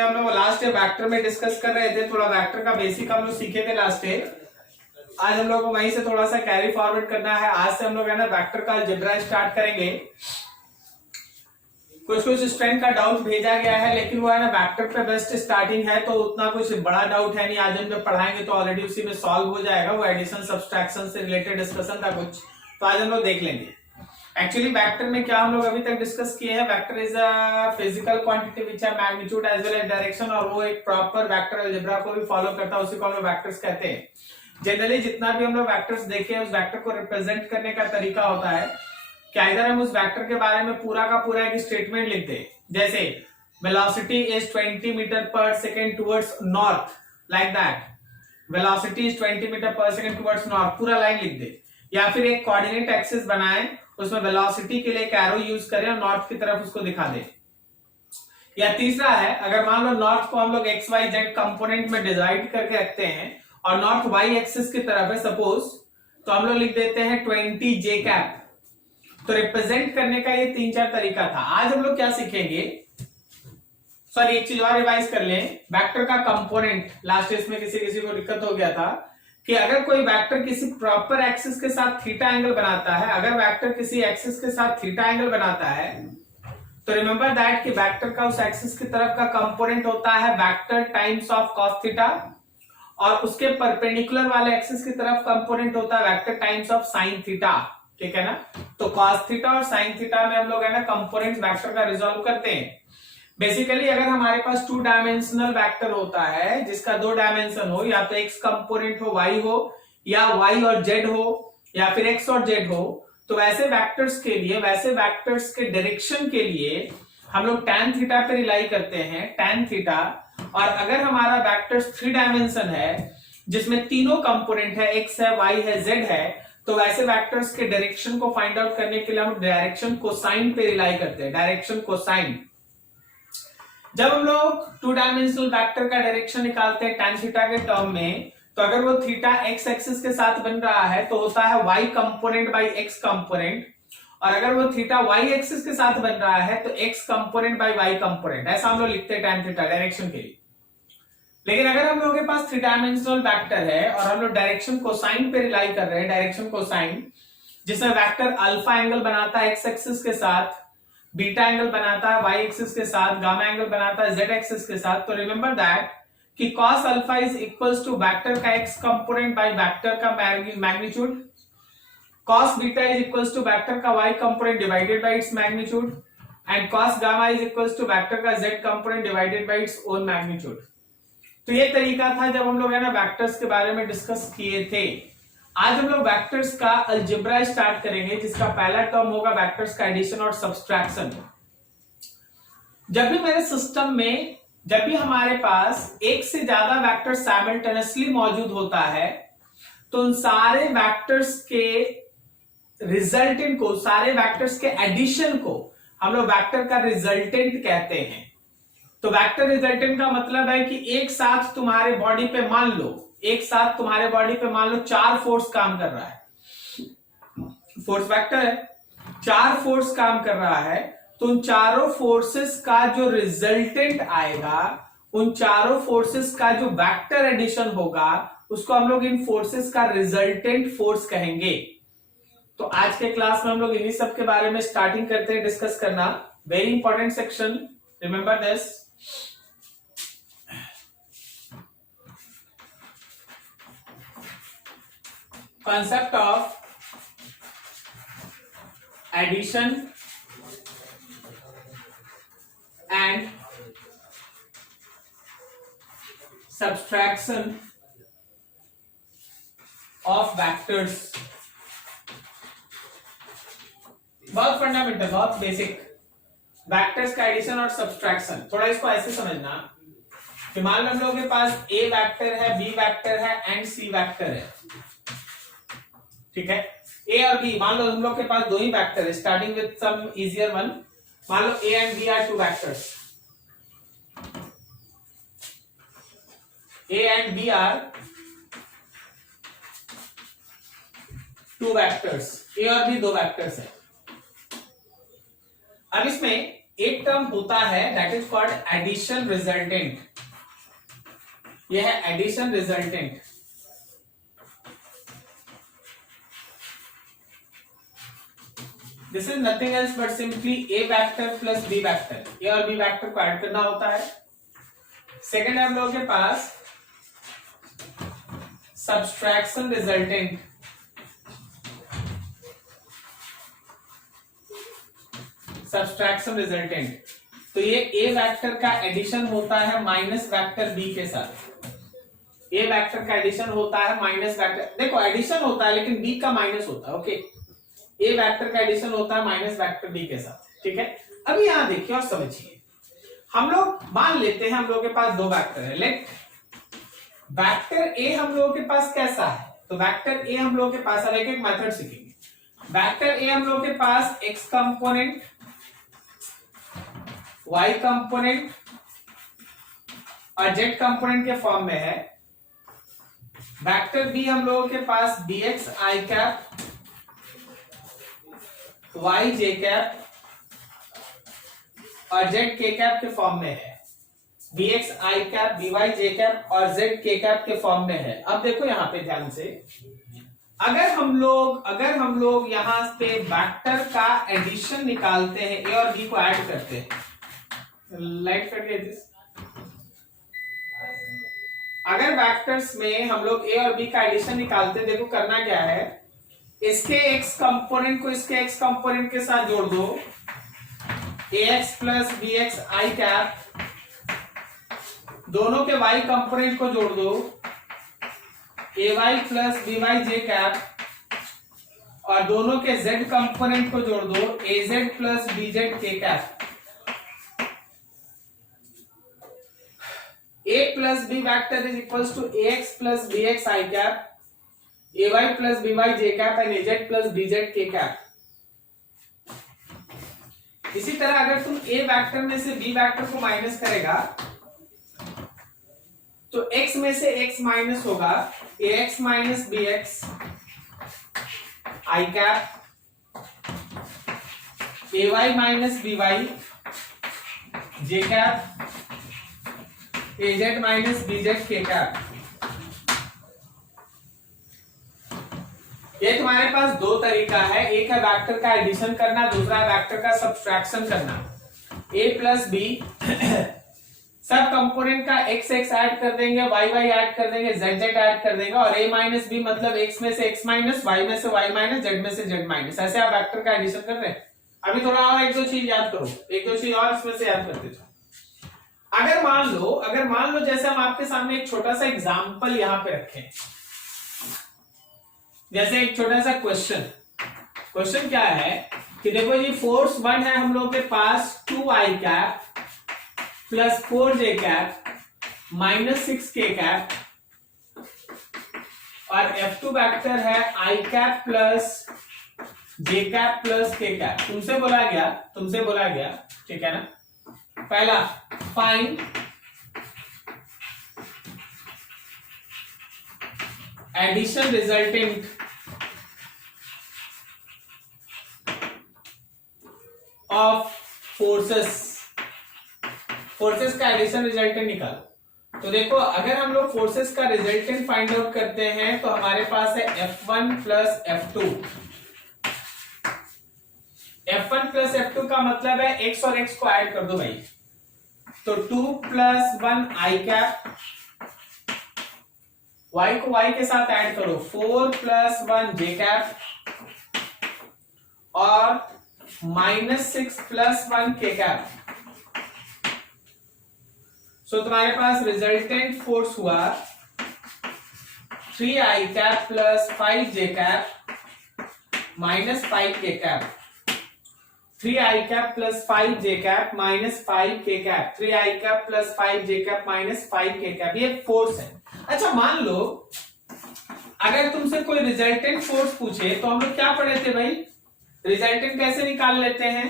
हम लोग last day vector में डिस्कस कर रहे थे, थोड़ा वेक्टर का बेसिक हम लोग सीखे थे लास्ट डे। आज हम लोग को वहीं से थोड़ा सा कैरी फॉरवर्ड करना है। आज से हम लोग है ना वेक्टर का अलजेब्रा स्टार्ट करेंगे। कुछ स्टूडेंट का डाउट भेजा गया है, लेकिन वो है ना वेक्टर पे बेस्ट स्टार्टिंग है, तो उतना कुछ बड़ा डाउट है नहीं। आज हम जब पढ़ाएंगे तो ऑलरेडी उसी में सॉल्व हो जाएगा। वो एडिशन सब्सट्रैक्शन से रिलेटेड डिस्कशन था कुछ, तो आज हम लोग देख लेंगे। एक्चुअली वेक्टर में क्या हम लोग अभी तक डिस्कस किए हैं, vector is a physical quantity which have magnitude as well as direction, और वो एक प्रॉपर वेक्टर अलजेब्रा को भी फॉलो करता है, उसी को हम लोग वेक्टर्स कहते हैं। जनरली जितना भी हम लोग वेक्टर्स देखे हैं, उस वेक्टर को रिप्रेजेंट करने का तरीका होता है कि इधर हम उस वेक्टर के बारे में पूरा का पूरा एक स्टेटमेंट लिख दें, जैसे velocity is 20 metre per second towards north, like that. Velocity is 20 metre per second towards north, पूरा लाइन लिख दे। या फिर एक कोऑर्डिनेट एक्सिस बनाएं, उसमें वेलोसिटी के लिए एक एरो यूज करें और नॉर्थ की तरफ उसको दिखा दें। या तीसरा है, अगर मान लो नॉर्थ को हम लोग एक्स वाई जेड कंपोनेंट में डिवाइड करके रखते हैं और नॉर्थ वाई एक्सिस की तरफ है सपोज, तो हम लोग लिख देते हैं 20 जे कैप। तो रिप्रेजेंट करने का ये 3-4 तरीका था। आज हम लोग क्या सीखेंगे, सॉरी एक चीज और रिवाइज कर लें, वेक्टर का कंपोनेंट। लास्ट इसमें किसी को दिक्कत हो गया था कि अगर कोई वेक्टर किसी प्रॉपर एक्सिस के साथ थीटा एंगल बनाता है, अगर वेक्टर किसी एक्सिस के साथ थीटा एंगल बनाता है, तो रिमेंबर दैट कि वेक्टर का उस एक्सिस की तरफ का कंपोनेंट होता है vector times of cos theta, और उसके परपेंडिकुलर वाले एक्सिस की तरफ कंपोनेंट होता है vector times of sine theta. ठीक है ना। तो कॉस थीटा और साइन थीटा में हम लोग है ना कंपोनेंट वेक्टर का रिजॉल्व करते हैं। बेसिकली अगर हमारे पास 2 डायमेंशनल वेक्टर होता है जिसका 2 डायमेंशन हो, या तो एक्स कंपोनेंट हो, वाई हो, या वाई और जेड हो, या फिर एक्स और जेड हो, तो वैसे वेक्टर्स के लिए, वैसे वेक्टर्स के डायरेक्शन के लिए हम लोग tan थीटा पे रिलाई करते हैं, tan थीटा। और अगर हमारा वेक्टर्स 3 डायमेंशन है जिसमें तीनों कंपोनेंट है, एक्स है, वाई है, जेड है, तो वैसे वेक्टर्स के डायरेक्शन को फाइंड आउट करने के लिए हम डायरेक्शन कोसाइन पे रिलाई करते हैं, डायरेक्शन कोसाइन। जब हम लोग 2 डायमेंशनल वेक्टर का डायरेक्शन निकालते हैं tan थीटा के टर्म में, तो अगर वो थीटा एक्स एक्सिस के साथ बन रहा है तो होता है y component by x component, और अगर वो थीटा y एक्सिस के साथ बन रहा है तो x component by y component. ऐसा हम लोग लिखते हैं tan थीटा डायरेक्शन के लिए। लेकिन अगर हम लोगों के पास 3 डायमेंशनल वेक्टर है और हम लोग डायरेक्शन कोसाइन पे रिलाई कर रहे हैं, डायरेक्शन कोसाइन, जिसमें वेक्टर अल्फा एंगल बनाता है एक्स एक्सिस के साथ, बीटा एंगल बनाता है वाई एक्सिस के साथ, गामा एंगल बनाता है जेड एक्सिस के साथ, तो रिमेंबर दैट कि cos alpha is equals to vector का x कंपोनेंट बाय वेक्टर का magnitude, cos beta is equals to vector का y component divided by its magnitude, and cos gamma is equals to vector का z component divided by its own magnitude. तो ये तरीका था जब हम लोग है ना वेक्टर्स के बारे में डिस्कस किए थे। आज हम लोग वेक्टर्स का अलजेब्रा स्टार्ट करेंगे, जिसका पहला टर्म होगा वेक्टर्स का एडिशन और सब्सट्रैक्शन। जब भी मेरे सिस्टम में, जब भी हमारे पास एक से ज्यादा वेक्टर साइमल्टेनियसली मौजूद होता है, तो उन सारे वेक्टर्स के रिजल्टेंट को, सारे वेक्टर्स के एडिशन को हम लोग वेक्टर का रिजल्टेंट कहते हैं। तो वेक्टर रिजल्टेंट का मतलब है कि एक साथ तुम्हारे बॉडी पे मान लो, एक साथ तुम्हारे बॉडी पे मान लो 4 फोर्स काम कर रहा है, फोर्स वेक्टर है, 4 फोर्स काम कर रहा है, तो उन चारों फोर्सेस का जो रिजल्टेंट आएगा, उन चारों फोर्सेस का जो वेक्टर एडिशन होगा, उसको हम लोग इन फोर्सेस का रिजल्टेंट फोर्स कहेंगे। तो आज के क्लास में हम लोग इन्हीं सब के बारे में स्टार्टिंग करते हैं डिस्कस करना। Very important section, remember this. concept of addition and subtraction of vectors, बहुत फंडामेंटल, बहुत बेसिक। वेक्टर्स का एडिशन और सब्सट्रैक्शन, थोड़ा इसको ऐसे समझना कि मान लो हम लोगों के पास ए वेक्टर है, बी वेक्टर है एंड सी वेक्टर है। ठीक है, ए और बी, मान लो हम लोग के पास 2 ही वेक्टर है, starting with some easier one. मान लो A and B are 2 vectors, A and B are 2 vectors, A और बी 2 वेक्टर्स है। अब इसमें एक टर्म होता है that is called addition resultant, यह है addition resultant. This is nothing else but simply A vector plus B vector, A और बी वेक्टर को ऐड करना होता है। सेकेंड है हम लोगों के पास सब्सट्रैक्शन रिजल्टेंट। सब्सट्रैक्शन रिजल्टेंट, तो ये ए वेक्टर का एडिशन होता है माइनस वेक्टर बी के साथ। ए वेक्टर का एडिशन होता है माइनस वेक्टर, देखो एडिशन होता है लेकिन बी का माइनस होता है। ओके, ए वेक्टर का एडिशन होता है माइनस वेक्टर बी के साथ। ठीक है, अभी यहां देखिए और समझिए, हम लोग मान लेते हैं हम लोग के पास दो वेक्टर है। लेट वेक्टर ए हम लोगों के पास कैसा है, तो वेक्टर ए हम लोगों के पास, अब एक एक मेथड सीखेंगे। वेक्टर ए हम लोगों के पास एक्स कंपोनेंट, वाई कंपोनेंट और जेड कंपोनेंट के फॉर्म में है। वेक्टर बी हम लोगों के पास बी एक्स आई कैप, वाई जे कैप और जेड के कैप के फॉर्म में है। बी एक्स आई कैप, बी वाई जे कैप और जेड के कैप के फॉर्म में है। अब देखो यहां पे ध्यान से, अगर हम लोग यहां पे वेक्टर का एडिशन निकालते हैं, ए और बी को ऐड करते हैं, लाइट कट गई। अगर वेक्टर्स में हम लोग ए और बी का एडिशन निकालते हैं, देखो करना क्या है, इसके एक्स कंपोनेंट को इसके एक्स कंपोनेंट के साथ जोड़ दो, ए एक्स प्लस बी एक्स आई कैप, दोनों के वाई कंपोनेंट को जोड़ दो, ए वाई प्लस बी वाई जे कैप, और दोनों के जेड कंपोनेंट को जोड़ दो, ए जेड प्लस बी जेड के cap. A plus B vector is equals to AX plus BX I cap, AY plus BY J cap and AZ plus BZ K cap। इसी तरह अगर तुम A वेक्टर में से B वेक्टर को minus करेगा तो X में से X माइनस होगा, AX minus BX I cap, AY minus BY J cap, AZ minus BZ K cap. ये तुम्हारे पास दो तरीका है, एक है वेक्टर का एडिशन करना, दूसरा है वेक्टर का सब्सट्रैक्शन करना। A प्लस बी सब कंपोनेंट का x x ऐड कर देंगे, y y ऐड कर देंगे, z z ऐड कर देंगे, और a माइनस बी मतलब x में से x माइनस, y में से y माइनस, z में से z माइनस, ऐसे आप वेक्टर का एडिशन कर रहे हैं। अभी थोड़ा और एक दो चीज याद करो, एक दो चीज और इसमें से याद करते जाओ। अगर मान लो जैसे हम आपके सामने एक छोटा सा एग्जांपल यहां पे रखें, जैसे एक छोटा सा क्वेश्चन क्या है कि देखो ये फोर्स 1 है हम लोग के पास 2i cap plus 4j cap minus 6k cap, और F2 वेक्टर है i cap plus j cap plus k cap. तुमसे बोला गया ठीक है ना, पहला find addition resultant of forces का एडिशन रिजल्टेंट निकालो। तो देखो अगर हम लोग फोर्सेस का रिजल्टेंट फाइंड आउट करते हैं तो हमारे पास है F1 plus F2। F1 plus F2 का मतलब है x और x को ऐड कर दो भाई, तो 2 प्लस 1 आई कैप, y को y के साथ ऐड करो 4 प्लस 1 जे कैप, और माइनस 6 प्लस 1 के कैप। सो तुम्हारे पास रिजल्टेंट फोर्स हुआ 3 आई कैप प्लस 5 जे कैप माइनस 5 के कैप। 3 आई कैप प्लस 5 जे कैप माइनस 5 के कैप, 3 आई कैप प्लस 5 जे कैप माइनस 5 के कैप, ये फोर्स है। अच्छा मान लो अगर तुमसे कोई रिजल्टेंट फोर्स पूछे तो हम लोग क्या पढ़े थे भाई, रिजल्टेंट कैसे निकाल लेते हैं?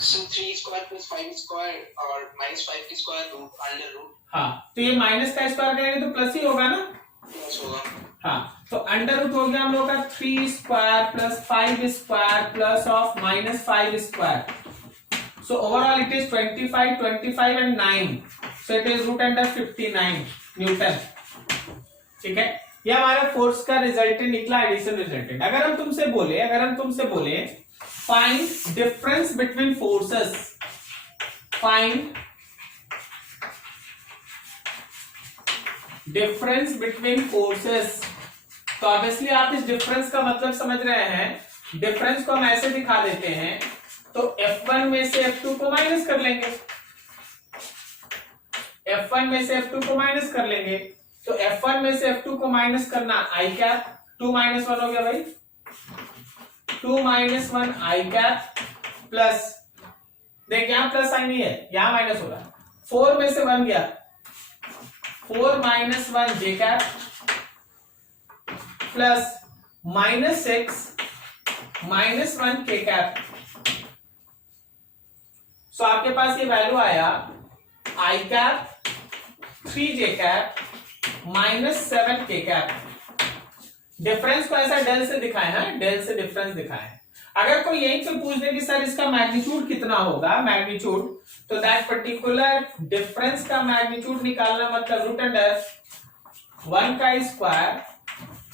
3 स्क्वायर प्लस 5 स्क्वायर और माइनस 5 की स्क्वायर रूट अंडर रूट। हाँ, तो ये माइनस का स्क्वायर करेंगे तो प्लस ही होगा ना, प्लस होगा। हाँ, तो अंडर रूट हो गया हम लोग का 3 square plus 5 square plus of minus 5 square. So overall it is 25, 25 and 9. So it is root under 59 Newton. ठीक है, ये हमारा फोर्स का रिजल्टेंट निकला, एडिशन रिजल्टेंट। अगर हम तुमसे बोले find difference between forces, find difference between forces, तो ऑब्वियसली आप इस डिफरेंस का मतलब समझ रहे हैं। डिफरेंस को हम ऐसे दिखा देते हैं, तो F1 में से F2 को माइनस कर लेंगे, F1 में से F2 को माइनस कर लेंगे। तो F1 में से F2 को माइनस करना आई कैप, 2 माइनस 1 हो गया भाई, 2 माइनस 1 आई कैप प्लस, देख यहां प्लस साइन नहीं है, यहां माइनस हो रहा, 4 में से 1 गया, 4 माइनस 1 जे कैप प्लस माइनस 6 माइनस 1 के कैप। सो आपके पास ये वैल्यू आया आई कैप 3 जे कैप माइनस 7 के कैप। डिफरेंस को ऐसा डेल से दिखाए हैं, डेल से डिफरेंस दिखाए। अगर कोई यहीं पे पूछ दे कि सर इसका मैग्नीट्यूड कितना होगा, मैग्नीट्यूड, तो दैट पर्टिकुलर डिफरेंस का मैग्नीट्यूड निकालना मतलब रूट अंडर 1 का स्क्वायर,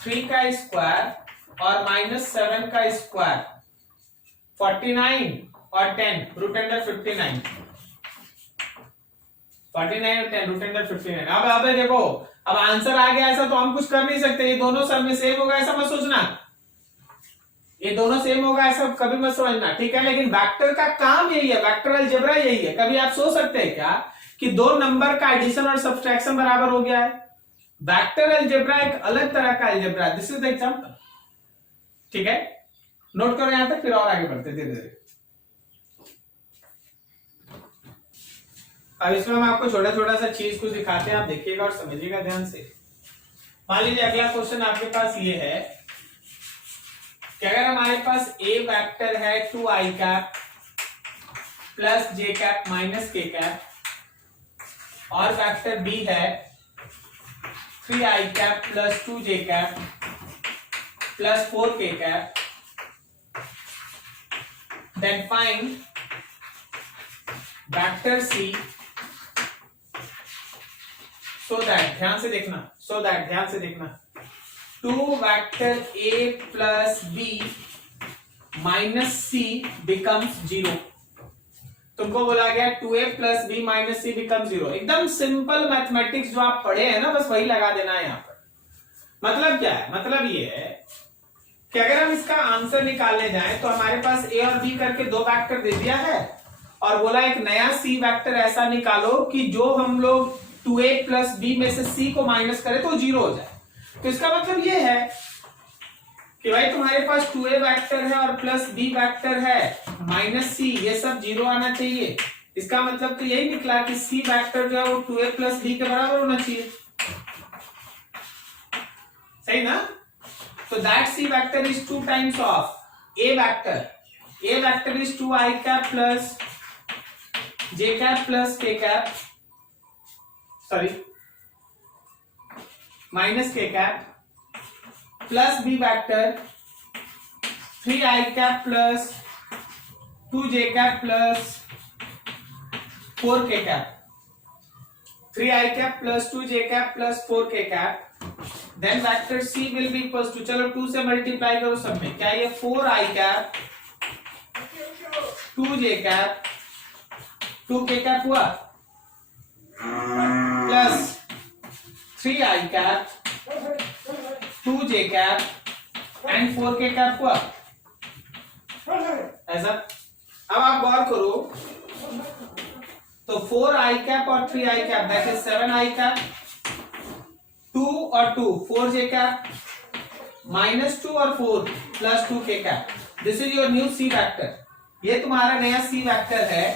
3 का स्क्वायर और माइनस 7 का स्क्वायर, 49 और 10 रूट अंडर 59, 49 और 10 रूट अंडर 59। अब देखो, अब आंसर आ गया ऐसा तो हम कुछ कर नहीं सकते, ये दोनों सर में सेम होगा ऐसा मत सोचना, ये दोनों सेम होगा ऐसा कभी मत समझना, ठीक है। लेकिन वेक्टर का काम यही है, वेक्टर अलजेब्रा यही है। कभी आप सोच सकते हैं क्या कि दो नंबर का एडिशन और सब्सट्रैक्शन बराबर हो गया है? वेक्टर अलजेब्रा एक अलग तरह का algebra, this is the example, ठीक है। नोट करो यहां तक, फिर और आगे बढ़ते धीरे धीरे। अब इसमें हम आपको छोटा छोटा सा चीज कुछ दिखाते हैं, आप देखिएगा और समझिएगा ध्यान से। मान लीजिए अगला क्वेश्चन आपके पास ये है कि अगर हमारे पास ए वेक्टर है 2i cap plus J cap minus K cap और वेक्टर बी है 3i cap plus 2j cap plus 4k cap, then find vector C so that, ध्यान से देखना, सो दैट ध्यान से देखना, 2 vector a plus b minus c becomes 0। तुमको बोला गया 2a plus b minus c become 0। एकदम सिंपल मैथमेटिक्स जो आप पढ़े हैं ना, बस वही लगा देना है यहाँ पर। मतलब क्या है? मतलब ये है कि अगर हम इसका आंसर निकालने जाएं तो हमारे पास a और b करके दो वेक्टर दे दिया है और बोला एक नया c वेक्टर ऐसा निकालो कि जो हम लोग 2a प्लस b में से c को माइनस करें तो 0 हो जाए। तो इसका मतलब ये है कि भाई तुम्हारे पास 2a वेक्टर है और प्लस b वेक्टर है माइनस c, ये सब 0 आना चाहिए। इसका मतलब तो यही निकला कि c वेक्टर जो है वो 2a प्लस b के बराबर होना चाहिए, सही ना। तो that c vector is 2 times of a vector. a vector is 2i cap plus j cap plus k cap, sorry minus k cap plus b vector 3i cap plus 2j cap plus 4k cap, 3i cap plus 2j cap plus 4k cap, then vector c will be equals to, चलो 2 से multiply करो सब में, क्या ये 4i cap 2j cap 2k cap हुआ plus 3i cap 2j cap and 4k cap हुआ ऐसा। अब आप गौर करो तो 4i कैप और 3i cap that is 7i cap, 2 और 2 4j कैप माइनस 2 और 4 plus 2k cap, this is your new C vector. ये तुम्हारा नया सी वेक्टर है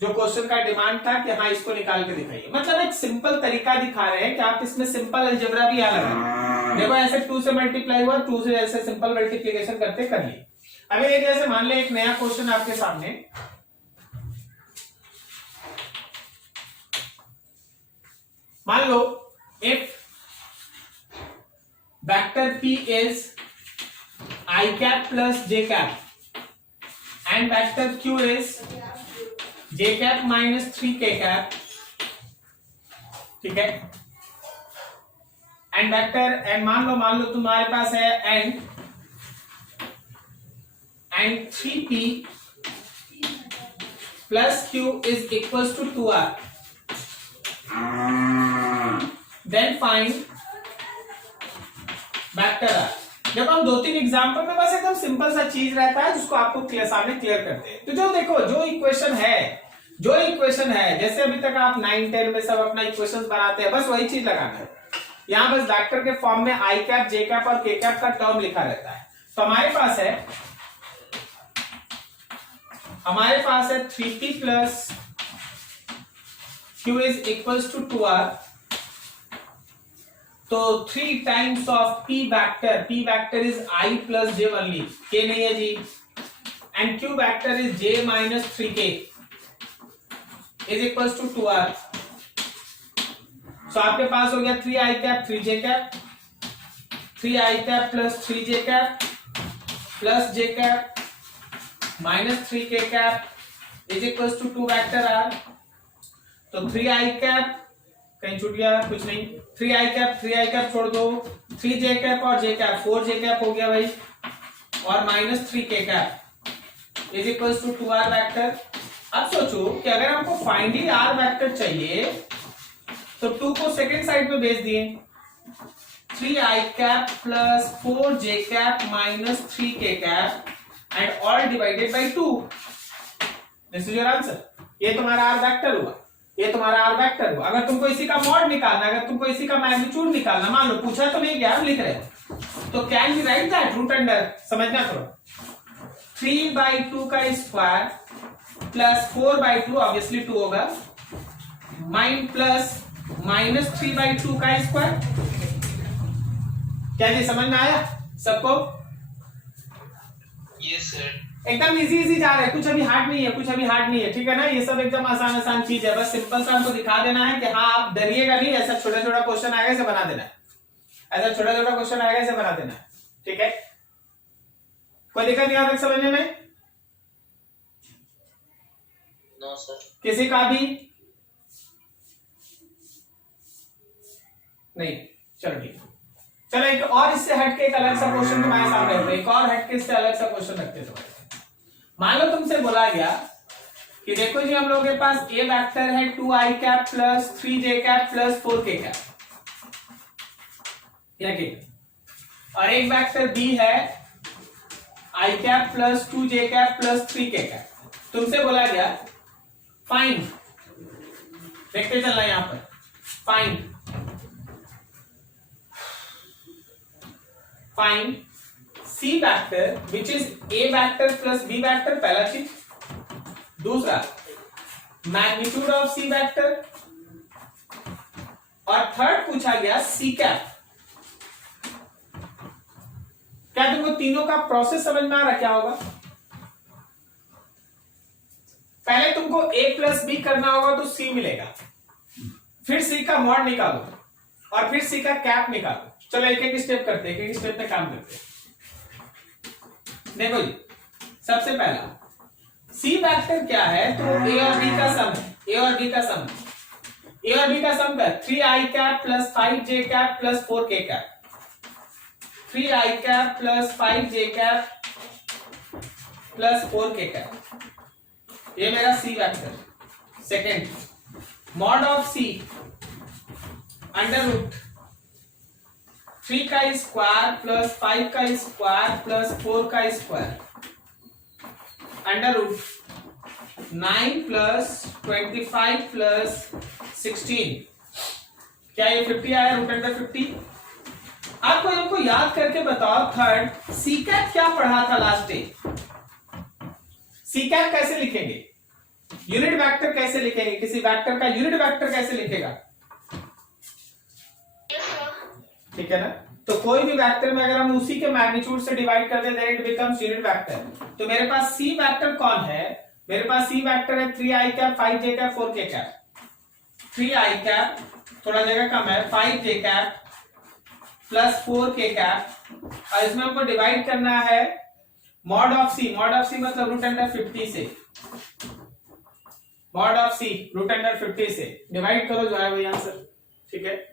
जो क्वेश्चन का डिमांड था कि हाँ इसको निकाल के दिखाइए। मतलब एक सिंपल तरीका दिखा रहे हैं कि आप इसमें सिंपल अलजेब्रा भी यहाँ लगा, देखो ऐसे 2 से मल्टीप्लाई हुआ, 2 से ऐसे सिंपल मल्टीप्लिकेशन करते कर लिए। अगर एक जैसे मान ले एक नया क्वेश्चन आपके सामने, मान लो if vector p is i cap plus j cap and vector Q is J cap minus 3k cap, ठीक है। एंड वेक्टर, एंड मान लो तुम्हारे पास है and 3p plus q is equal to 2r, then find vector r। जब हम 2-3 example में बस एकदम सिंपल सा चीज रहता है जिसको आपको सामने क्लियर करते हैं। तो जो देखो जो इक्वेशन है जैसे अभी तक आप 9-10 में सब अपना इक्वेशंस बनाते हैं, बस वही चीज लगाना है। यहां बस वेक्टर के फॉर्म में आई कैप, जे कैप और के कैप का टर्म लिखा रहता है। तो हमारे पास है 3p plus q is equal to 2r। तो 3 times of p vector is i plus j only, k नहीं है जी, and q vector is j minus 3k is equal to 2r। So आपके पास हो गया 3i cap 3j cap, 3i cap plus 3j cap plus j cap minus 3k cap is equal to 2 vector r। तो 3i cap कहीं छूट गया, कुछ नहीं, 3i कैप छोड़ दो, 3j कैप और j कैप 4j कैप हो गया भाई, और minus 3k cap is equal to 2r vector. अब सोचो कि अगर हमको फाइनली r वेक्टर चाहिए तो 2 को सेकेंड साइड पे भेज दिए, 3i cap plus 4j cap minus 3k cap and all divided by 2। This is your answer. ये तुम्हारा r वेक्टर हुआ, अगर तुमको इसी का मॉड निकालना, अगर तुमको इसी का मैग्नीट्यूड निकालना, मान लो पूछा तो नहीं गया, लिख रहे हो, तो can you write that root under, समझना करो, 3/2 का स्क्वायर प्लस 4/2 ऑब्वियसली 2 होगा, प्लस माइनस 3/2 का स्क्वायर। क्या जी समझ में आया सबको? Yes sir. एकदम इजी जा रहा है, कुछ अभी हार्ड नहीं है, ठीक है ना। ये सब एकदम आसान चीज है, बस सिंपल सा हमको दिखा देना है कि हाँ आप डरिएगा नहीं, ऐसा छोटा क्वेश्चन आएगा इसे बना देना है, ठीक है। कोई दिक्कत नहीं आप समझने में? No sir. किसी का भी नहीं? चलो ठीक, चलो एक और इससे हटके एक अलग सा क्वेश्चन तुम्हारे सामने रखते हैं, एक और हटके इससे अलग सा क्वेश्चन रखते हैं तुम्हारे। मान लो तुमसे बोला गया कि देखो जी हम लोगों के पास ए वेक्टर है 2i cap plus 3j cap plus 4k cap, और एक वेक्टर बी है i cap plus 2j cap plus 3k cap. तुमसे बोला गया फाइंड, देखते चलना यहां पर, find C vector which is A vector plus B vector, पहला चीज। दूसरा मैग्नीट्यूड ऑफ C वेक्टर, और थर्ड पूछा गया C कैप। क्या तुमको तीनों का प्रोसेस समझ में आ रहा क्या होगा? पहले तुमको A प्लस B करना होगा तो C मिलेगा, फिर C का मॉड निकालो और फिर C का कैप निकालो। चलो एक स्टेप करते हैं, एक स्टेप पे काम करते हैं। देखो जी सबसे पहला C वेक्टर क्या है, तो A और B का सम है, A और B का सम का 3i cap plus 5j cap plus 4k cap, 3i cap plus 5j cap plus 4k cap, ये मेरा C vector. Second mod of C under root 3 का स्क्वायर प्लस 5 का स्क्वायर प्लस 4 का square under root 9 प्लस 25 प्लस 16। क्या ये 50 आया? Root under 50। आपको इनको याद करके बताओ, थर्ड सी कैप क्या पढ़ा था लास्ट डे? सी कैप कैसे लिखेंगे, यूनिट वेक्टर कैसे लिखेंगे, किसी वेक्टर का यूनिट वेक्टर कैसे लिखेगा? ठीक है ना। तो कोई भी वेक्टर में अगर हम उसी के मैग्नीट्यूड से डिवाइड कर दें then it becomes unit vector. तो मेरे पास सी वेक्टर कौन है? मेरे पास सी वेक्टर है 3i cap 5j cap 4k cap. 3i cap थोड़ा जगह कम है, 5j cap plus 4k cap, और इसमें हमको डिवाइड करना है मॉड ऑफ सी मतलब रूट अंडर 50 से, mod of C root under 50 से डिवाइड करो, जो है वही आंसर। ठीक है,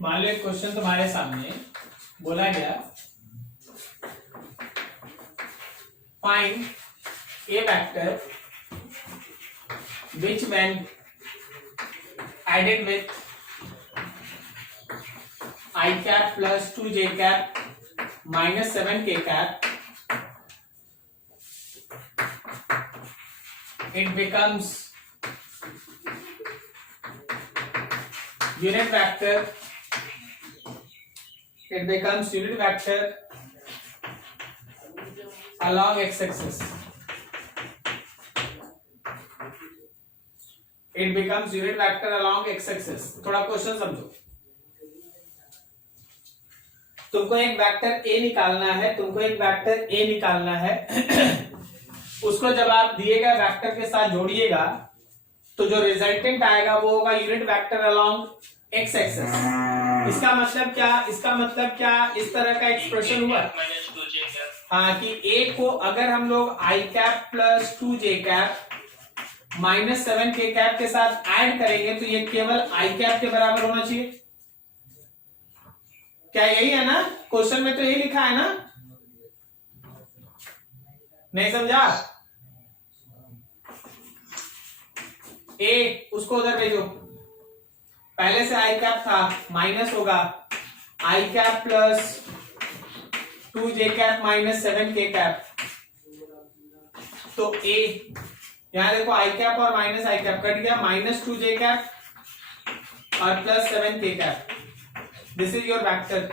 मान लो एक क्वेश्चन तुम्हारे सामने बोला गया, find A vector which when added with I cap plus 2j cap minus 7k cap it becomes unit vector, along x-axis, it becomes unit vector along x-axis। थोड़ा क्वेश्चन समझो, तुमको एक वेक्टर ए निकालना है, उसको जब आप दिए गए वेक्टर के साथ जोड़िएगा तो जो रिजल्टेंट आएगा वो होगा unit vector along x axis. इसका मतलब क्या, इस तरह का एक्सप्रेशन हुआ हाँ कि ए को अगर हम लोग I cap plus 2j cap minus 7k cap के साथ ऐड करेंगे तो ये केवल आई कैप के बराबर होना चाहिए। क्या यही है ना, क्वेश्चन में तो यही लिखा है ना, नहीं समझा? ए उसको उधर भेजो, पहले से आई कैप था, माइनस होगा I cap plus 2j cap minus 7k cap, तो ए यहां देखो आई कैप और माइनस आई कैप कट गया, माइनस 2j कैप और plus 7k cap, this is your vector,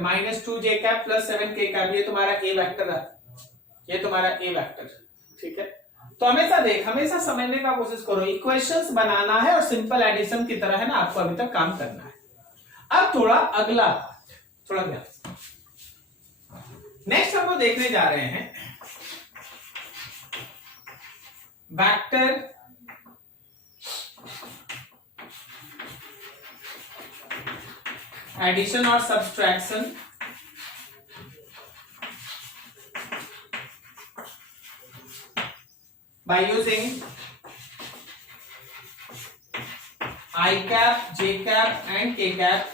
minus 2j cap plus 7k cap, ये तुम्हारा ए वेक्टर है, ठीक है। तो हमेशा समझने का कोशिश करो, इक्वेशंस बनाना है और सिंपल एडिशन की तरह है ना, आपको अभी तक काम करना है। अब थोड़ा अगला थोड़ा ध्यान, नेक्स्ट हम लोग देखने जा रहे हैं वेक्टर एडिशन और subtraction by using I cap, J cap and K cap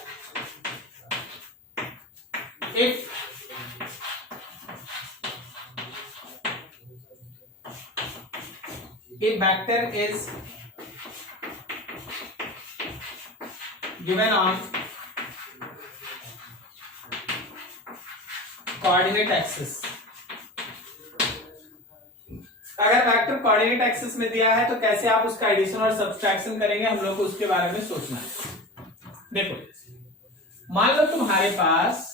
if a vector is given on coordinate axis। अगर वेक्टर कोऑर्डिनेट एक्सिस में दिया है तो कैसे आप उसका एडिशन और सब्सट्रैक्शन करेंगे, हम लोग को उसके बारे में सोचना है। देखो मान लो तुम्हारे पास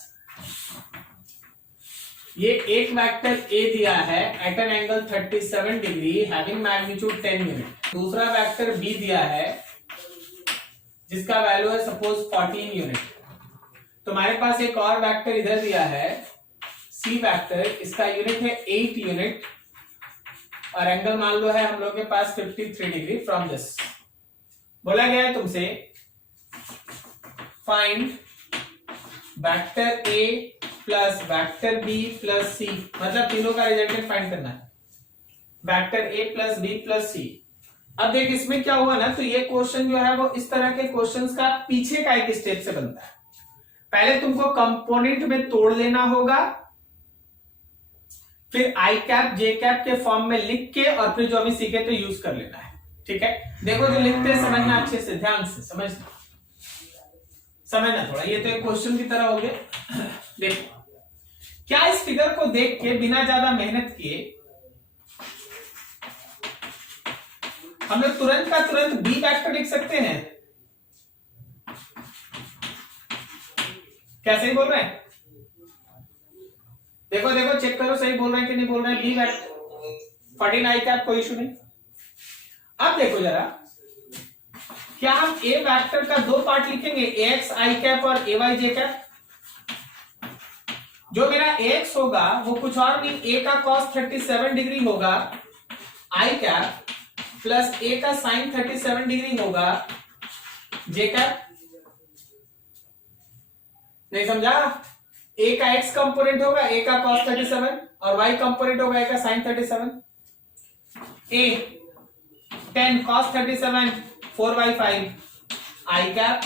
ये एक वेक्टर ए दिया है at an angle 37 degree having magnitude 10 unit, दूसरा वेक्टर बी दिया है जिसका वैल्यू है सपोज 14 यूनिट, तुम्हारे पास एक और वेक्टर इधर दिया है सी वेक्टर, इसका यूनिट है 8 यूनिट और एंगल मान लो है हम लोग के पास 53 डिग्री फ्रॉम दिस। बोला गया है तुमसे find vector A plus vector B plus C, मतलब तीनों का रिजल्टेंट फाइंड करना है, vector A plus B plus C. अब देख इसमें क्या हुआ ना, तो ये क्वेश्चन जो है वो इस तरह के क्वेश्चंस का पीछे का एक स्टेप से बनता है। पहले तुमको कंपोनेंट में तोड़ लेना होगा, फिर आई कैप जे कैप के फॉर्म में लिख के और फिर जो अभी सीखे तो यूज कर लेना है। ठीक है, देखो जो लिखते हैं समझना अच्छे से, ध्यान से समझना थोड़ा, ये तो एक क्वेश्चन की तरह हो गया। देखो क्या इस फिगर को देख के बिना ज्यादा मेहनत किए हम लोग तुरंत का तुरंत बी वेक्टर लिख सकते हैं? क्या सही बोल रहे हैं? देखो देखो चेक करो सही बोल रहे हैं कि नहीं बोल रहे हैं। बी वेक्टर 14 आई कैप, कोई इशू नहीं। अब देखो जरा, क्या हम ए वेक्टर का दो पार्ट लिखेंगे, एक्स आई कैप और ए वाई जे कैप? जो मेरा एक्स होगा वो कुछ और नहीं, ए का कॉस 37 डिग्री होगा आई कैप प्लस ए का साइन 37 डिग्री होगा जे कैप। नहीं समझा? ए का एक्स कंपोनेंट होगा ए का cos 37 और वाई कंपोनेंट होगा ए का sin 37। A 10 cos 37 4/5 I cap,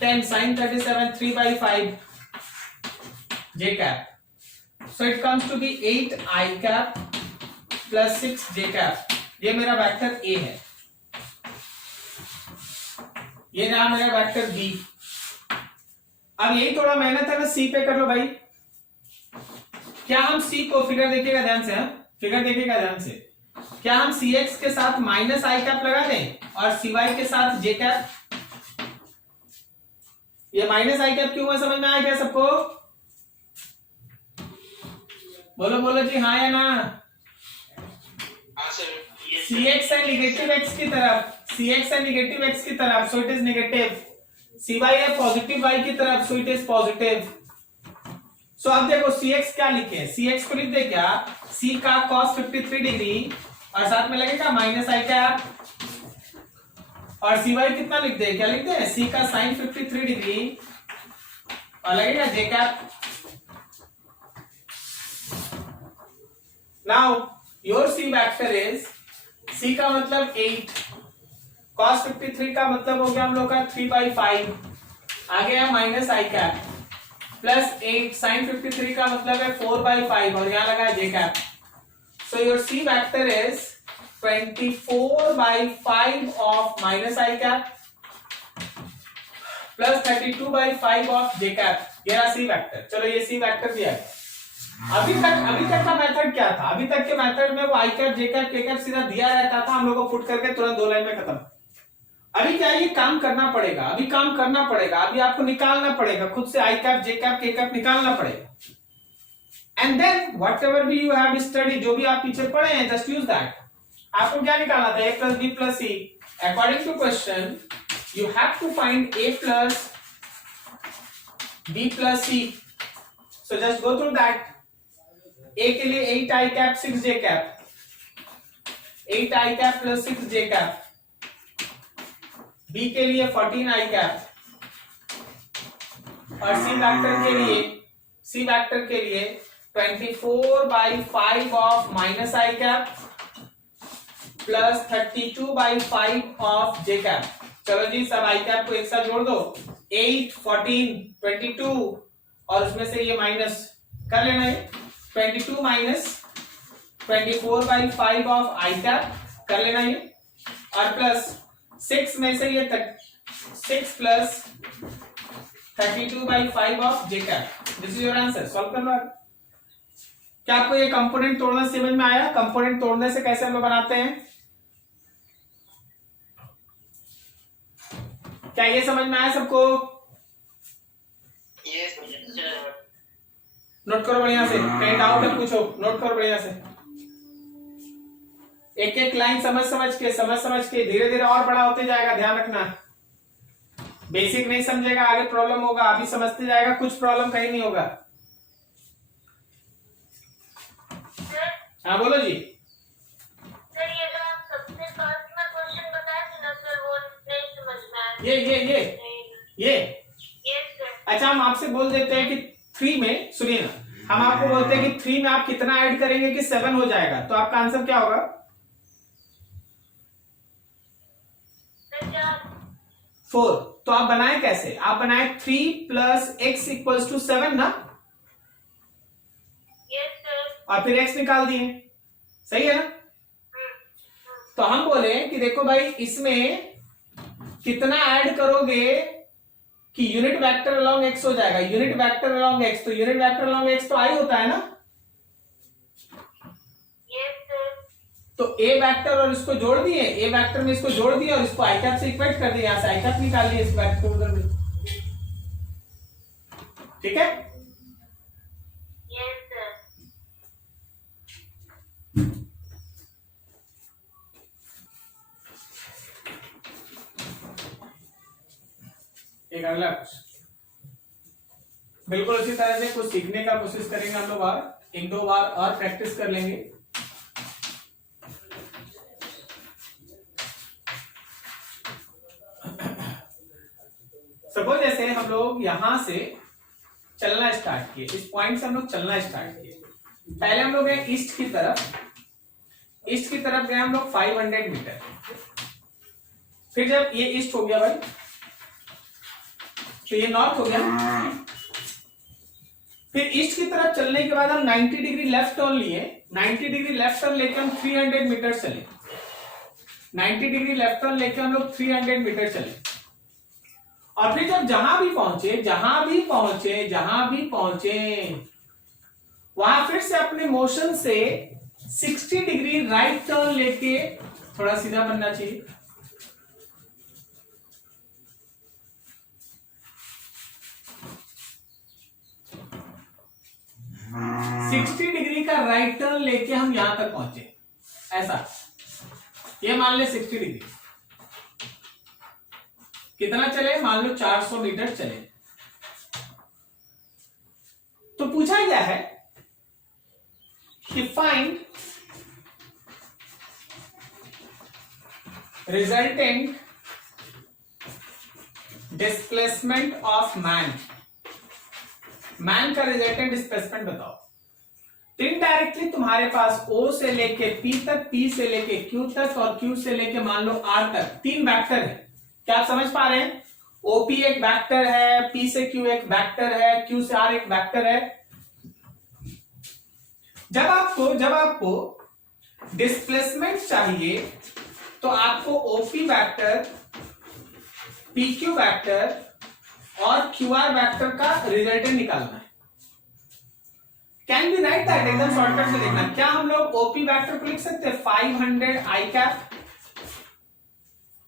10 sin 37 3/5 j cap. So it comes to be 8 I cap plus 6 j cap. ये मेरा वेक्टर A है, ये रहा मेरा वेक्टर B। अब यही थोड़ा मेहनत है ना, C पे कर लो भाई। क्या हम C को, फिगर देखिएगा ध्यान से, फिगर देखिएगा ध्यान से, क्या हम CX के साथ माइनस आई कैप लगा दें और CY के साथ J कैप? ये माइनस आई कैप क्यों है, समझ में आया क्या सबको? बोलो बोलो जी, हाँ या ना? CX है निगेटिव x की तरफ, CX है निगेटिव x की तरफ, so it is negative. CY है पॉजिटिव y की तरफ, सो इट इज पॉजिटिव। सो अब देखो CX क्या लिखे, CX को लिख दे क्या, C का cos 53 डिग्री और साथ में लगेगा माइनस आई कैप, और CY कितना लिख दे, क्या लिख दे, C का sin 53 डिग्री और लगेगा J cap. Now your C vector is, C का मतलब 8, cos 53 का मतलब हो गया हम लोग का 3/5, आ गया minus I cap, plus 8 sin 53 का मतलब है 4/5 और यहाँ लगा है J cap. So your C vector is 24/5 of minus I cap plus 32/5 of J cap। ये रहा C वेक्टर। चलो ये C वेक्टर दिया है। अभी तक का मेथड क्या था, अभी तक के मेथड में वो आई कैप जे कैप के कैप सीधा दिया रहता था, हम लोग को पुट करके तुरंत 2 लाइन में खत्म। अभी क्या, ये काम करना पड़ेगा, अभी काम करना पड़ेगा, अभी आपको निकालना पड़ेगा खुद से, आई कैप जे कैप के कैप निकालना पड़ेगा। एंड देन व्हाट एवर भी यू हैव स्टडी, जो भी आप पीछे पढ़े हैं, जस्ट यूज दैट। आपको क्या निकालना था, a plus b plus c। According to question you have to find a plus b plus c। So just go through that. A के लिए 8 I cap 6 J cap, 8 I cap plus 6 J cap। B के लिए 14 I cap और C vector के लिए 24/5 of minus I cap plus 32/5 of J cap। चलो जी सब I cap को एक साथ जोड़ दो, 8 14 22 और उसमें से ये माइनस कर लेना है, 22 माइनस 24/5 ऑफ आई कैप कर लेना ये, और प्लस 6 में से ये 6 plus 32/5 of J cap. This is your answer. Solve कर लो। क्या आपको ये कंपोनेंट तोड़ना समझ में आया? कंपोनेंट तोड़ने से कैसे हम लोग बनाते हैं, क्या ये समझ में आया सबको? नोट करो बढ़िया से, कहीं डाउट है पूछो, नोट करो बढ़िया से, एक एक लाइन समझ समझ के धीरे धीरे और बड़ा होते जाएगा, ध्यान रखना। बेसिक नहीं समझेगा आगे प्रॉब्लम होगा, अभी समझते जाएगा कुछ प्रॉब्लम कहीं नहीं होगा। हाँ बोलो जी। सर ये जो आप सबसे फर्स्ट में क्वेश्चन बताया था ना सर, वो नहीं समझ में आया। ये यस सर। अच्छा, हम आपसे बोल देते हैं कि 3 में, सुनिए ना, हम आपको बोलते हैं कि 3 में आप कितना ऐड करेंगे कि 7 हो जाएगा, तो आपका आंसर क्या होगा? 4। तो आप बनाए कैसे, आप बनाए 3 प्लस एक्स इक्वल्स टू 7 ना, यस सर। और फिर एक्स निकाल दिए, सही है ना? तो हम बोले कि देखो भाई इसमें कितना ऐड करोगे कि यूनिट वेक्टर अलोंग एक्स हो जाएगा, यूनिट वेक्टर अलोंग एक्स, तो यूनिट वेक्टर अलोंग एक्स तो आई होता है ना, यस सर। तो ए वेक्टर और इसको जोड़ दिए, ए वेक्टर में इसको जोड़ दिया और इसको आई कैप से इक्वेट कर दिया, यहां से आई कैप निकाल लिया इस वेक्टर को उधर में, ठीक है? Yes sir. एक अगला बिल्कुल उसी तरह से कुछ सीखने का कोशिश करेंगे हम लोग, और 1-2 बार और प्रैक्टिस कर लेंगे। सपोज जैसे हम लोग यहां से चलना स्टार्ट किए, इस पॉइंट से हम लोग चलना स्टार्ट किए। पहले हम लोग गए ईस्ट की तरफ, ईस्ट की तरफ गए हम लोग 500 मीटर। फिर जब ये ईस्ट हो गया भाई तो ये नॉर्थ हो गया। फिर ईस्ट की तरफ चलने के बाद हम 90 डिग्री लेफ्ट टर्न लिए, 90 डिग्री लेफ्ट टर्न लेके हम 300 मीटर चले, 90 डिग्री लेफ्ट टर्न लेके हम लोग 300 मीटर चले। और फिर जब जहां भी पहुंचे वहां फिर से अपने मोशन से 60 डिग्री राइट टर्न लेके, थोड़ा सीधा बनना चाहिए, सिक्सटी डिग्री का राइट टर्न लेके हम यहां तक पहुंचे। ऐसा ये मान ले 60 डिग्री, कितना चले, मान लो 400 मीटर चले। तो पूछा गया है कि find resultant displacement of man, man का रिजल्टेंट डिस्प्लेसमेंट बताओ। इनडायरेक्टली तुम्हारे पास O से लेके P तक, P से लेके Q तक और Q से लेके मान लो R तक 3 वेक्टर है। क्या आप समझ पा रहे हैं? OP एक वेक्टर है, P से Q एक वेक्टर है, Q से R एक वेक्टर है। जब आपको डिस्प्लेसमेंट चाहिए तो आपको OP वेक्टर, PQ वेक्टर और QR वेक्टर का रिजल्टेंट निकालना है। कैन बी राइट दैट, एकदम शॉर्टकट से देखना। क्या हम लोग OP वेक्टर को लिख सकते हैं 500 आई कैप?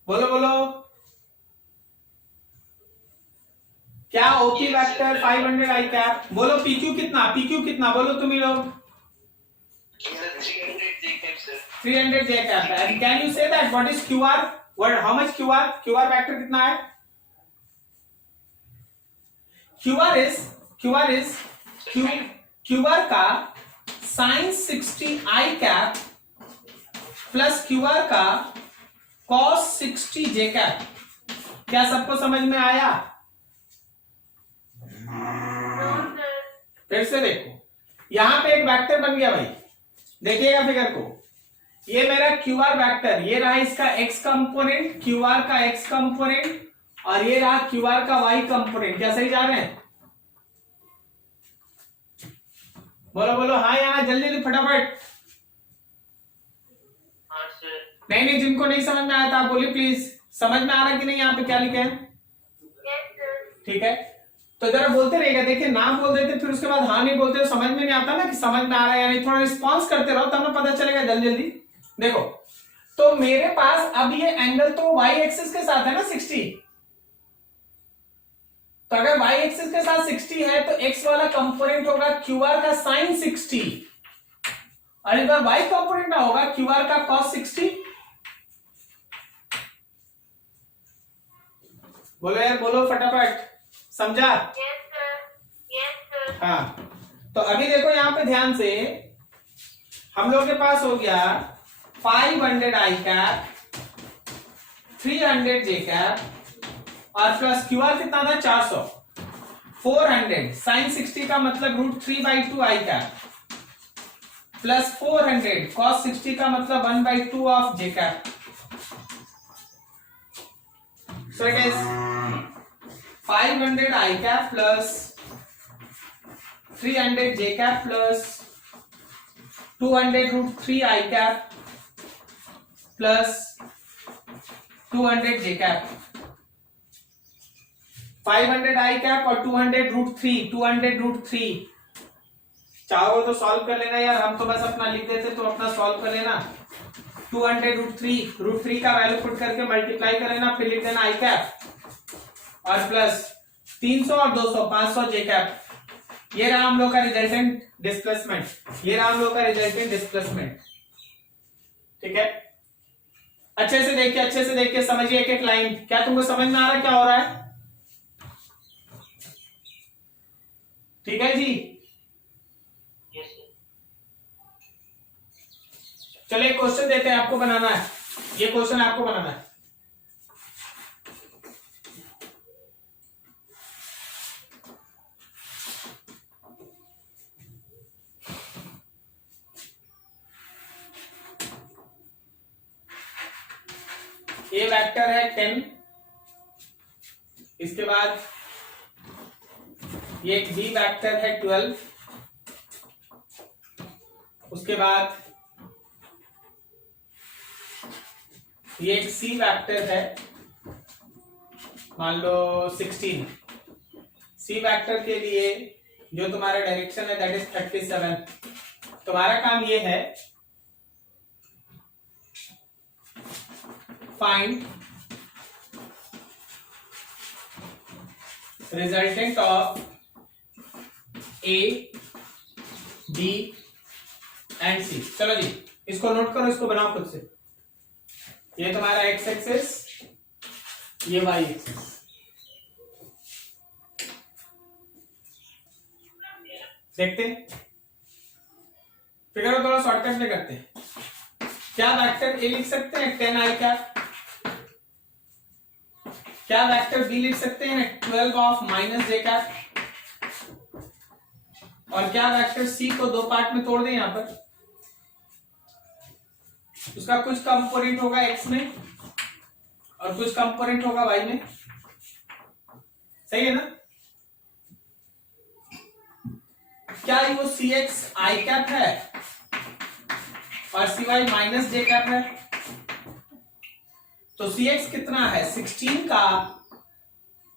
बोलो बोलो, क्या OP वेक्टर 500 आई कैप? बोलो PQ कितना बोलो तुम ही लोग? 300 J cap. And can you say that what is QR? What, how much QR? QR vector कितना है? QR का sin 60 i cap plus QR का cos 60 j कैप। क्या सबको समझ में आया? फिर से देखो, यहां पे एक वेक्टर बन गया भाई, देखिएगा फिगर को। ये मेरा QR वेक्टर, ये रहा इसका x कंपोनेंट, QR का x कंपोनेंट, और ये रहा QR का y कंपोनेंट। क्या सही जा रहे हैं? बोलो बोलो, हाँ या ना, जल्दी जल्दी फटाफट। नहीं, जिनको नहीं समझ में आया था आप बोलिए प्लीज। समझ में आ रहा है कि नहीं यहाँ पे क्या लिखे हैं? ठीक है, तो जरा बोलते रहिएगा। देखिए नाम बोल देते फिर उसके बाद हाँ नहीं बोलते तो समझ में नहीं आता ना कि समझ में आ रहा है या नहीं। थोड़ा रिस्पॉन्स करते रहो तब हमें पता चलेगा जल्दी जल्दी। देखो, तो मेरे पास अब ये एंगल तो y एक्सिस के साथ है ना 60, तो अगर y एक्सिस के साथ 60 है तो x वाला कंपोनेंट होगा QR का sin 60, और एक बार y कंपोनेंट ना होगा QR का cos 60। बोलो यार, बोलो फटाफट, समझा? हाँ, तो अभी देखो यहाँ पे ध्यान से, हम लोग के पास हो गया 500 आई कैप, 300 जे कैप और प्लस QR कितना था 400, 400 साइन 60 का मतलब √3/2 आई कैप प्लस 400 cos 60 का मतलब 1/2 of J cap. So it is 500 I cap plus 300 J cap plus 200 √3 I cap plus 200 J cap। 500 I cap और 200 √3 चाहो तो सॉल्व कर लेना यार, हम तो बस अपना लिख देते तो अपना सॉल्व कर लेना। 200 √3 का वैल्यू पुट करके मल्टीप्लाई कर लेना, फिर लिख देना आई कैप और प्लस 300 और 200 500 जे कैप। ये रहा हम लोग का रिजल्टेंट डिस्प्लेसमेंट, ये रहा हम लोग का रिजल्टेंट डिस्प्लेसमेंट। ठीक है, अच्छे से देखिए समझिए एक एक लाइन। क्या तुमको समझ में आ रहा है क्या हो रहा है? ठीक है जी, चलिए क्वेश्चन देते हैं, आपको बनाना है ये क्वेश्चन, आपको बनाना है। ए वेक्टर है 10, इसके बाद ये एक बी वेक्टर है 12, उसके बाद ये एक सी वेक्टर है मान लो 16। सी वेक्टर के लिए जो तुम्हारा डायरेक्शन है दैट इज 37। तुम्हारा काम ये है find resultant of A B and C. चलो जी इसको नोट करो, इसको बनाओ खुद से। ये तुम्हारा एक्स एक्सिस, ये वाई एक्सिस। देखते हैं, फिगर थोड़ा शॉर्टकट में करते हैं। क्या वेक्टर ए लिख सकते हैं 10 आई कैप, क्या वेक्टर बी लिख सकते हैं 12 ऑफ माइनस जे कैप, और क्या वेक्टर सी को दो पार्ट में तोड़ दें यहां पर। उसका कुछ कंपोनेंट होगा एक्स में और कुछ कंपोनेंट होगा वाई में, सही है ना। क्या वो सी एक्स आई कैप है और सी वाई माइनस जे कैप है। तो सी एक्स कितना है 16 का,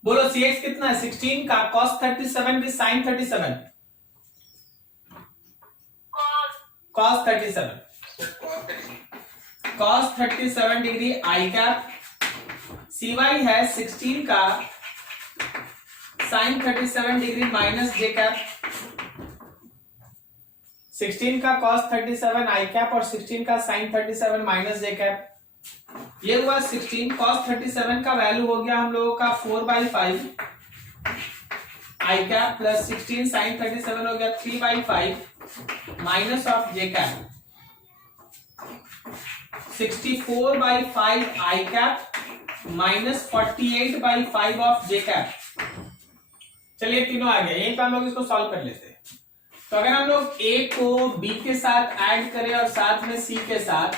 बोलो सी एक्स कितना है 16 का cos 37 की sin 37, cos 37 degree I cap, C Y है 16 का sin 37 degree minus J cap. 16 का cos 37 आई कैप और 16 का sin 37 माइनस जे कैप। ये हुआ 16। cos 37 का वैल्यू हो गया हम लोगों का 4/5 आई कैप प्लस 16 sin 37 हो गया 3/5 minus of J cap. 64/5 I cap minus 48/5 of J cap. चलिए तीनों आ गए, यहीं पर हम लोग इसको सॉल्व कर लेते हैं। तो अगर हम लोग ए को बी के साथ ऐड करें और साथ में सी के साथ,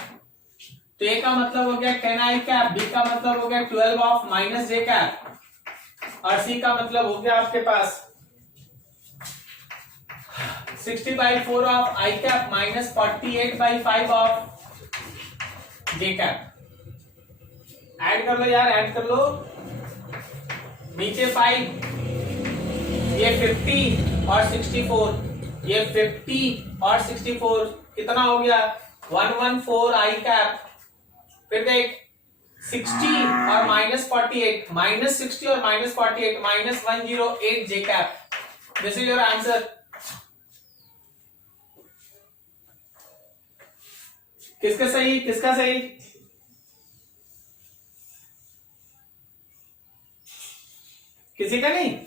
तो ए का मतलब हो गया 10 आई कैप, बी का मतलब हो गया 12 ऑफ माइनस जे कैप और सी का मतलब हो गया आपके पास 60/4 of I cap minus 48/5 of J cap. Add कर लो यार, ऐड कर लो। नीचे 5, ये 50 और 64, ये 50 और 64 कितना हो गया 114 आई कैप। फिर देख 60 और माइनस 48, माइनस 60 और minus 48 minus 108 J cap. This is your answer. किसका सही, किसका सही? किसी का नहीं।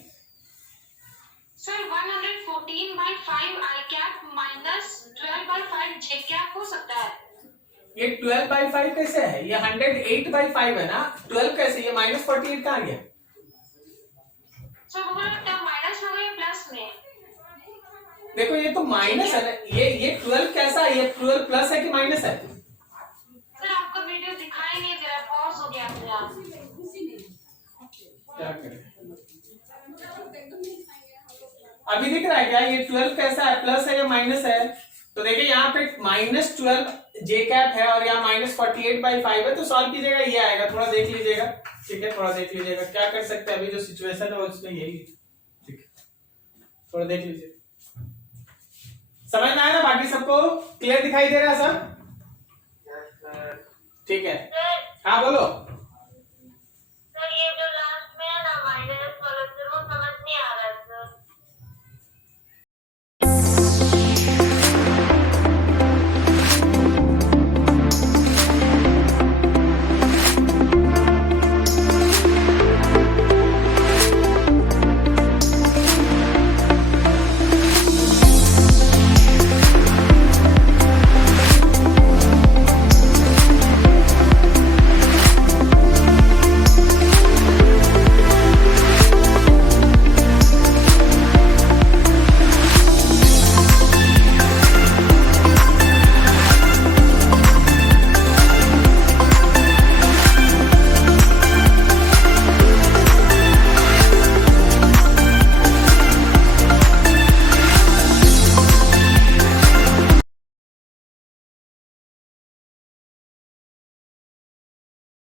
सर 114/5 आई कैप माइनस 12/5 जे कैप हो सकता है। ये 12/5 कैसे है? ये 108/5 है ना। 12 कैसे? ये माइनस 48 कहाँ गया? सर वो टर्म माइनस में गया प्लस में। देखो ये तो माइनस है ना, ये 12 कैसा है? ये 12 प्लस है कि माइनस है? सर आपका वीडियो दिखाई नहीं दे रहा, पॉज हो गया मेरा। क्या करें? अभी दिख रहा है क्या? ये 12 कैसा है, प्लस है या माइनस है? तो देखिए यहाँ पे माइनस 12 जे कैप है और यहाँ माइनस 48/5 है, तो सॉल्व कीजिएगा ये आएगा। थोड़ा देख लीजिएगा, ठीक है, थोड़ा देख लीजिएगा क्या कर सकते हैं। अभी जो सिचुएशन है उसमें यही, ठीक है, थोड़ा देख लीजिए। समझ में आया ना? बाकी सबको क्लियर दिखाई दे रहा है सब? ठीक है, हाँ बोलो।